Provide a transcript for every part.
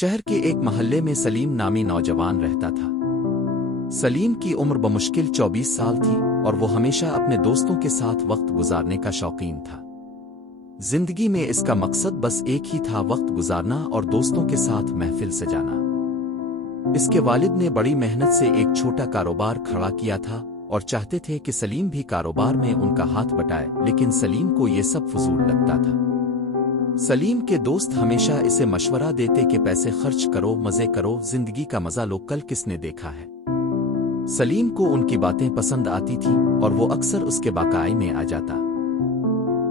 شہر کے ایک محلے میں سلیم نامی نوجوان رہتا تھا۔ سلیم کی عمر بمشکل 24 سال تھی اور وہ ہمیشہ اپنے دوستوں کے ساتھ وقت گزارنے کا شوقین تھا۔ زندگی میں اس کا مقصد بس ایک ہی تھا، وقت گزارنا اور دوستوں کے ساتھ محفل سجانا۔ اس کے والد نے بڑی محنت سے ایک چھوٹا کاروبار کھڑا کیا تھا اور چاہتے تھے کہ سلیم بھی کاروبار میں ان کا ہاتھ بٹائے، لیکن سلیم کو یہ سب فضول لگتا تھا۔ سلیم کے دوست ہمیشہ اسے مشورہ دیتے کہ پیسے خرچ کرو، مزے کرو، زندگی کا مزہ لو، کل کس نے دیکھا ہے۔ سلیم کو ان کی باتیں پسند آتی تھی اور وہ اکثر اس کے باکائی میں آ جاتا۔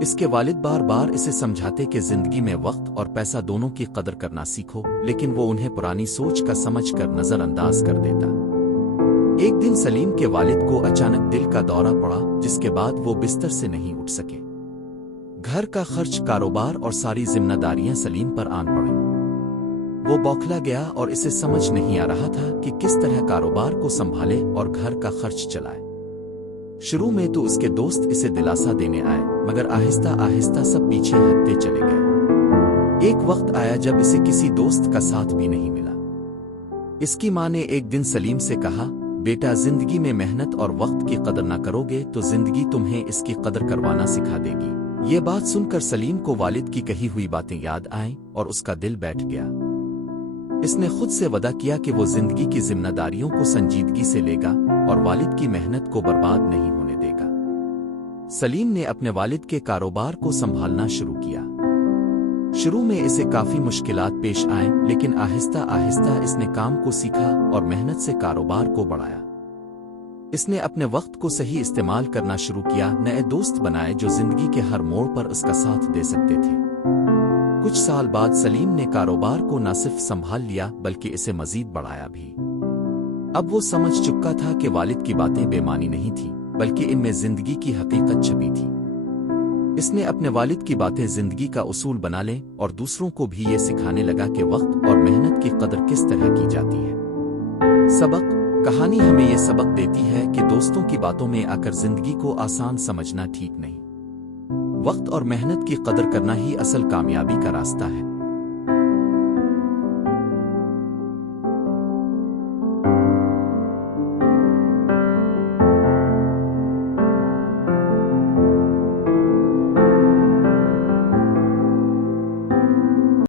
اس کے والد بار بار اسے سمجھاتے کہ زندگی میں وقت اور پیسہ دونوں کی قدر کرنا سیکھو، لیکن وہ انہیں پرانی سوچ کا سمجھ کر نظر انداز کر دیتا۔ ایک دن سلیم کے والد کو اچانک دل کا دورہ پڑا، جس کے بعد وہ بستر سے نہیں اٹھ سکے۔ گھر کا خرچ، کاروبار اور ساری ذمہ داریاں سلیم پر آن پڑیں۔ وہ بوکھلا گیا اور اسے سمجھ نہیں آ رہا تھا کہ کس طرح کاروبار کو سنبھالے اور گھر کا خرچ چلائے۔ شروع میں تو اس کے دوست اسے دلاسا دینے آئے، مگر آہستہ آہستہ سب پیچھے ہٹتے چلے گئے۔ ایک وقت آیا جب اسے کسی دوست کا ساتھ بھی نہیں ملا۔ اس کی ماں نے ایک دن سلیم سے کہا، بیٹا، زندگی میں محنت اور وقت کی قدر نہ کرو گے تو زندگی تمہیں اس کی قدر کروانا سکھا دے گی۔ یہ بات سن کر سلیم کو والد کی کہی ہوئی باتیں یاد آئیں اور اس کا دل بیٹھ گیا۔ اس نے خود سے وعدہ کیا کہ وہ زندگی کی ذمہ داریوں کو سنجیدگی سے لے گا اور والد کی محنت کو برباد نہیں ہونے دے گا۔ سلیم نے اپنے والد کے کاروبار کو سنبھالنا شروع کیا۔ شروع میں اسے کافی مشکلات پیش آئیں، لیکن آہستہ آہستہ اس نے کام کو سیکھا اور محنت سے کاروبار کو بڑھایا۔ اس نے اپنے وقت کو صحیح استعمال کرنا شروع کیا، نئے دوست بنائے جو زندگی کے ہر موڑ پر اس کا ساتھ دے سکتے تھے۔ کچھ سال بعد سلیم نے کاروبار کو نہ صرف سنبھال لیا بلکہ اسے مزید بڑھایا بھی۔ اب وہ سمجھ چکا تھا کہ والد کی باتیں بے معنی نہیں تھیں، بلکہ ان میں زندگی کی حقیقت چھپی تھی۔ اس نے اپنے والد کی باتیں زندگی کا اصول بنا لیں اور دوسروں کو بھی یہ سکھانے لگا کہ وقت اور محنت کی قدر کس طرح کی جاتی ہے۔ سبق: کہانی ہمیں یہ سبق دیتی ہے کہ دوستوں کی باتوں میں آ کر زندگی کو آسان سمجھنا ٹھیک نہیں۔ وقت اور محنت کی قدر کرنا ہی اصل کامیابی کا راستہ ہے۔